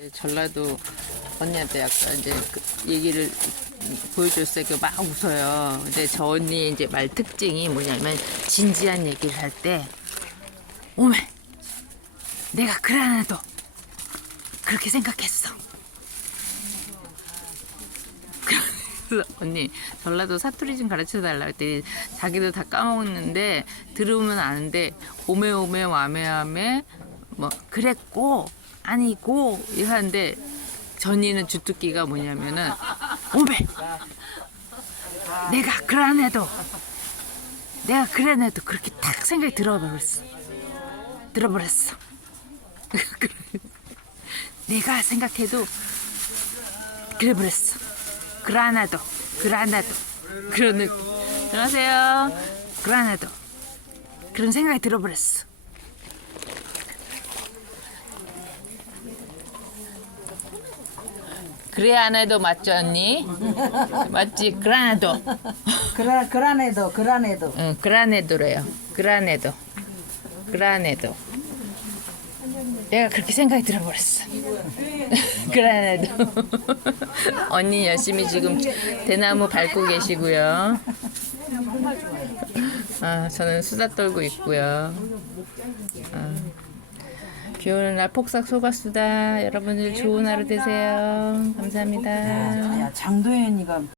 네, 전라도 언니한테 약간 이제 그 얘기를 보여줬어요. 그막 웃어요. 근데 저 언니 이제 말 특징이 뭐냐면 진지한 얘기를 할 때, 오메, 내가 해도 그렇게 생각했어. 그래서 언니 전라도 사투리 좀 가르쳐 달라 했더니 자기도 다 까먹었는데 들으면 아는데 오메 오메 와메 와메 뭐 그랬고 아니고 이하는데 전이는 주특기가 뭐냐면은 오메! 내가 그런 애도 내가 그런 애도 그렇게 딱 생각이 들어버렸어. 들어버렸어. 내가 생각해도 그래버렸어. 그라나도 그라나도 그러는 안녕하세요. 그라나도. 그런 생각이 들어버렸어 그래 안 해도 맞죠 언니? 맞지? 그라나도. 그라 그라네도 그라네도. 응 그라네도래요. 그라네도. 그라네도. 내가 그렇게 생각이 들어버렸어. 그라네도. 언니 열심히 지금 대나무 밟고 계시고요. 아 저는 수다 떨고 있고요. 아, 비 오는 날 폭삭 속았수다. 여러분들 좋은 하루 되세요. 감사합니다. 야 장도연이가